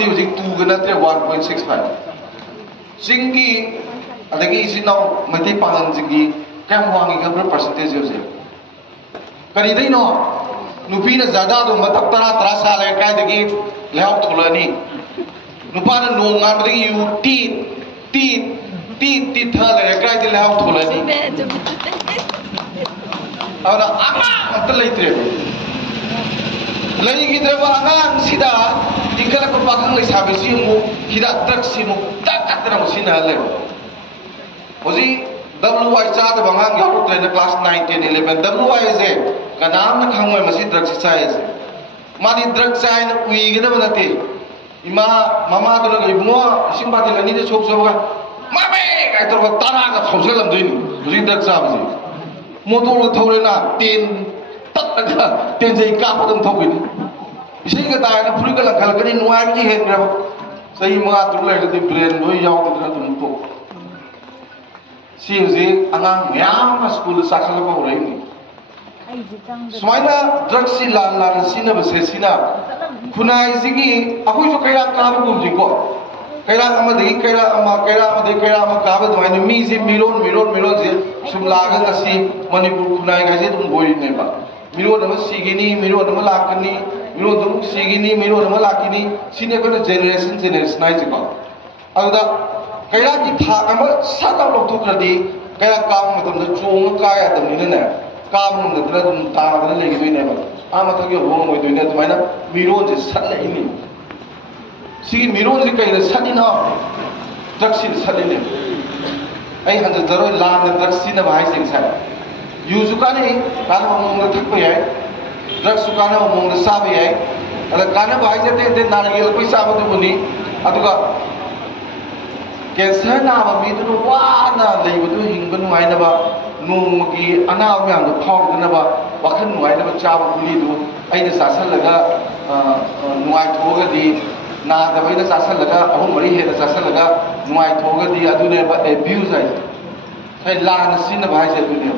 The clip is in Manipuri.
ꯃꯣꯏꯗꯤ ꯍꯧꯖꯤꯛ 2ꯒ ꯅꯠꯇ꯭ꯔꯦ 1.65 ꯆꯤꯡꯒꯤ ꯑꯗꯒꯤ ꯏꯆꯤꯟ ꯏꯅꯥꯎ ꯃꯩꯇꯩ ꯄꯥꯉꯜꯁꯤꯡꯒꯤ ꯀꯌꯥꯝ ꯋꯥꯡꯉꯤ ꯈꯪꯕ꯭ꯔꯥ ꯄꯔꯁꯦꯟꯇꯦꯖ ꯍꯧꯖꯤꯛ ꯀꯔꯤꯗꯩꯅꯣ ꯅꯨꯄꯤꯅ ꯖꯔꯗꯥꯗꯣ ꯃꯇꯞ 10 ꯁꯥꯜꯂꯦ ꯀꯥꯏꯗꯒꯤ ꯂꯩꯍꯥꯎ ꯊꯣꯛꯂꯛꯑꯅꯤ ꯅꯨꯄꯥꯅ ꯅꯣꯡ ꯉꯥꯟꯕꯗꯒꯤ ꯌꯨ ꯇꯤꯠ ꯊ ꯂꯩꯔꯦ ꯀꯥꯏꯗꯒꯤ ꯂꯩꯍꯥꯎ ꯊꯣꯛꯂꯛꯑꯅꯤ ꯑꯗꯨꯅ ꯑꯃꯠꯇ ꯂꯩꯇ꯭ꯔꯦꯕ ꯂꯩꯈꯤꯗ꯭ꯔꯕ ꯑꯉꯥꯡꯁꯤꯗ ꯏꯟꯈꯠꯂꯛꯄ ꯄꯥꯈꯪ ꯂꯩꯁꯥꯕꯤꯁꯤ ꯑꯃꯨꯛ ꯍꯤꯗꯥꯛ ꯗ꯭ꯔꯒꯁꯤ ꯑꯃꯨꯛ ꯇꯛꯇꯅ ꯑꯃꯨꯛ ꯁꯤꯖꯤꯟꯅꯍꯜꯂꯦꯕ ꯍꯧꯖꯤꯛ WI ꯆꯥꯗꯕ ꯑꯉꯥꯡ ꯌꯥꯎꯔꯛꯇ꯭ꯔꯦꯅ ꯀ꯭ꯂꯥꯁ 9, 10, 11 WI ꯁꯦ ꯀꯅꯥꯝꯅ ꯈꯪꯉꯣꯏ ꯃꯁꯤ ꯗ꯭ꯔꯒꯁꯤ ꯆꯥꯏꯁꯦ ꯃꯥꯗꯤ ꯗ꯭ꯔꯒ ꯆꯥꯏꯅ ꯎꯏꯒꯗꯕ ꯅꯠꯇꯦ 이마 마마들은 이붕어 신바들 아니데 속소가 마메 가이더가 따라가 소설람들이 무슨 딱 잡지 모토로 타오르나 땐 딱 땐제 까파던 타오고 이세가 다이나 부리가 갈거니 누아지 했더라 सही mga tulay kati brain mo yaw kati na tumpo siya angang miyang school sa kalaba ko rin sumaina drugs sila lan sina ba sina kunai sigi ako ito kaya kamu kumji ko kaya amadagi kaya amadagi kabe dumain mi si milon si sumlaga kasi manipur kunai kasi tum boy ne ba milon naman sigini milon naman lakani milon naman sigini milon naman lakini sine ko na generation nai siko aduda kaya ki tha ama sata lok tu kradi kaya kam matam da chung kaya tam ni ne काम नंदर तुम ताना लेगी तो नहीं बता आम तो क्या होंगे मोई तो नहीं तुम्हारा मिरों से सल्ले ही नहीं सी मिरों से कहीं ना सल्ली ना ड्रग्स से सल्ली नहीं ऐ हंस जरूर लान ड्रग्स से ना भाई सिंह साहब यूज़ुका नहीं काना उमंग थक पे है ड्रग्स सुकाना उमंग साब है अगर काना भाई जाते हैं नारंगी लपी साब तो बुनी अतुका कैंसर ना मम्मी तो वाना लेगी तो हिंगन वाई ना बा नोंगी अनाव में आंदो फाउंड ना बा वखन नुआई ना चाव गुली दो ऐने सासल लगा नुआई थोगा दी ना दबाई ना सासल लगा अहु मरी है ना सासल लगा नुआई थोगा दी अदुने बा एब्यूज है लान सीन भाई से अदुने